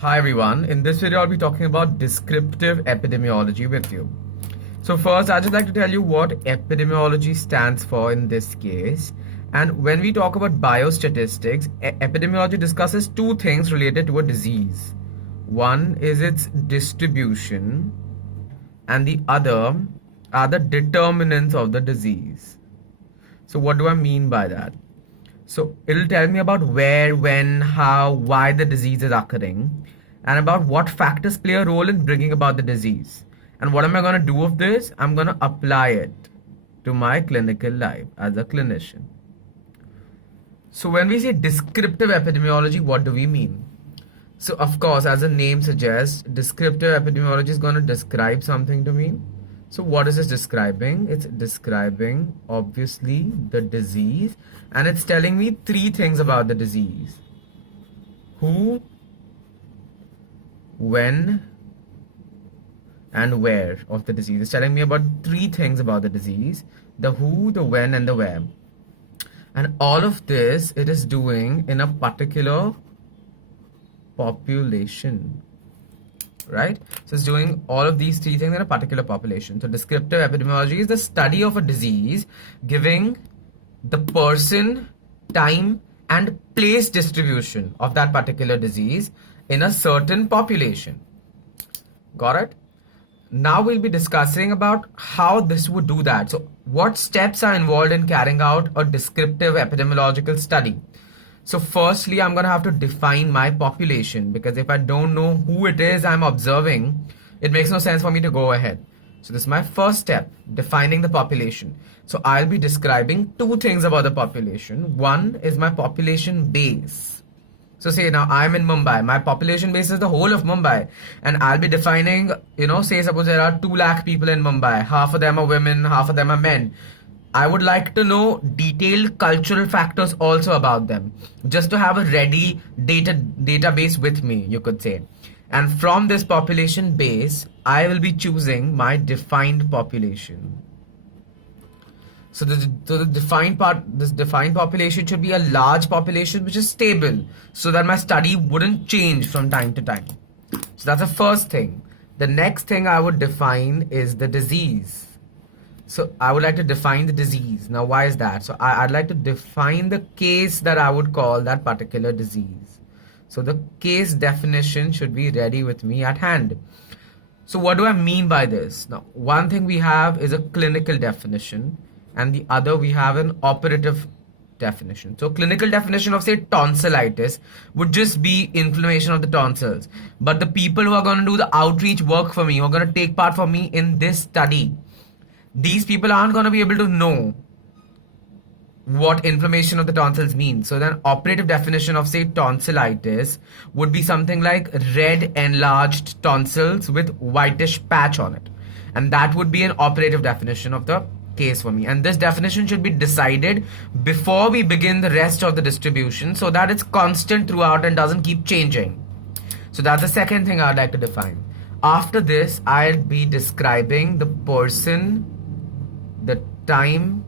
Hi everyone, in this video I'll be talking about descriptive epidemiology with you. So first I'd just like to tell you what epidemiology stands for in this case. And when we talk about biostatistics, epidemiology discusses two things related to a disease. One is its distribution and the other are the determinants of the disease. So what do I mean by that? So it'll tell me about where, when, how, why the disease is occurring, and about what factors play a role in bringing about the disease. And what am I going to do with this? I'm going to apply it to my clinical life as a clinician. So when we say descriptive epidemiology, what do we mean? So of course, as the name suggests, descriptive epidemiology is going to describe something to me. So what is this describing? It's describing obviously the disease, and it's telling me three things about the disease. Who, when, and where of the disease. It's telling me about three things about the disease: the who, the when, and the where. And all of this it is doing in a particular population, right? So it's doing all of these three things in a particular population. So descriptive epidemiology is the study of a disease, giving the person, time, and place distribution of that particular disease in a certain population. Got it? Now we'll be discussing about how this would do that. So what steps are involved in carrying out a descriptive epidemiological study? So firstly, I'm going to have to define my population, because if I don't know who it is I'm observing, it makes no sense for me to go ahead. So this is my first step, defining the population. So I'll be describing two things about the population. One is my population base. So say now I'm in Mumbai, my population base is the whole of Mumbai, and I'll be defining, say suppose there are 2 lakh people in Mumbai, half of them are women, half of them are men. I would like to know detailed cultural factors also about them, just to have a ready database with me, you could say. And from this population base, I will be choosing my defined population. So this defined population should be a large population which is stable, so that my study wouldn't change from time to time. So that's the first thing. The next thing I would define is the disease. So I would like to define the disease. Now, why is that? So I'd like to define the case that I would call that particular disease. So the case definition should be ready with me at hand. So what do I mean by this? Now, one thing we have is a clinical definition, and the other we have an operative definition. So clinical definition of say tonsillitis would just be inflammation of the tonsils. But the people who are going to do the outreach work for me, who are going to take part for me in this study, these people aren't going to be able to know what inflammation of the tonsils means. So then operative definition of say tonsillitis would be something like red enlarged tonsils with whitish patch on it. And that would be an operative definition of the case for me. And this definition should be decided before we begin the rest of the distribution, so that it's constant throughout and doesn't keep changing. So that's the second thing I'd like to define. After this, I'll be describing the person, the time,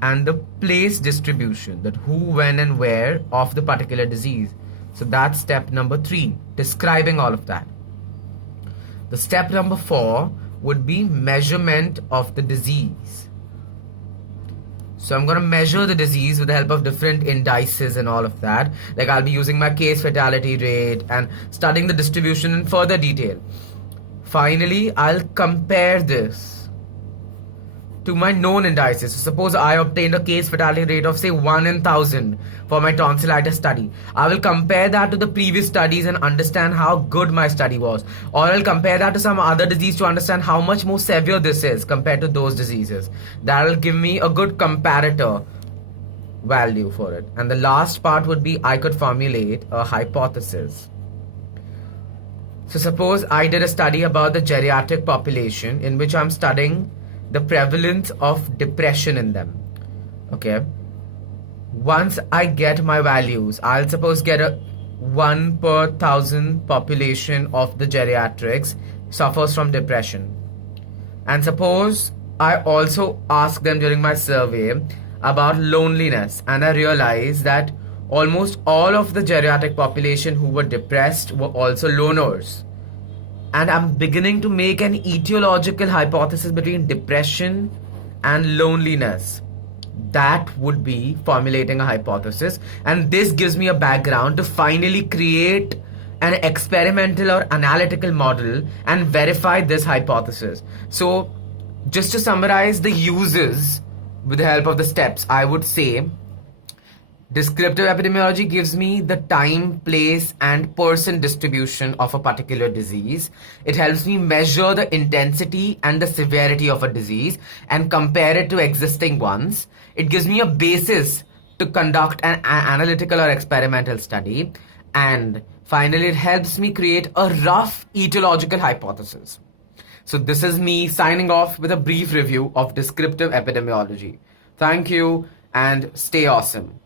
and the place distribution, that who, when, and where of the particular disease. So that's step number 3, describing all of that. The step number 4 would be measurement of the disease. So I'm going to measure the disease with the help of different indices and all of that. Like I'll be using my case fatality rate and studying the distribution in further detail. Finally, I'll compare this to my known indices. So suppose I obtained a case fatality rate of say 1 in 1000 for my tonsillitis study. I will compare that to the previous studies and understand how good my study was. Or I'll compare that to some other disease to understand how much more severe this is compared to those diseases. That will give me a good comparator value for it. And the last part would be I could formulate a hypothesis. So suppose I did a study about the geriatric population in which I'm studying the prevalence of depression in them. Okay. Once I get my values, I'll suppose get a 1 per 1000 population of the geriatrics suffers from depression. And suppose I also ask them during my survey about loneliness, and I realize that almost all of the geriatric population who were depressed were also loners. And I'm beginning to make an etiological hypothesis between depression and loneliness. That would be formulating a hypothesis, and this gives me a background to finally create an experimental or analytical model and verify this hypothesis. So, just to summarize the uses with the help of the steps, I would say descriptive epidemiology gives me the time, place, and person distribution of a particular disease. It helps me measure the intensity and the severity of a disease and compare it to existing ones. It gives me a basis to conduct an analytical or experimental study. And finally, it helps me create a rough etiological hypothesis. So this is me signing off with a brief review of descriptive epidemiology. Thank you and stay awesome.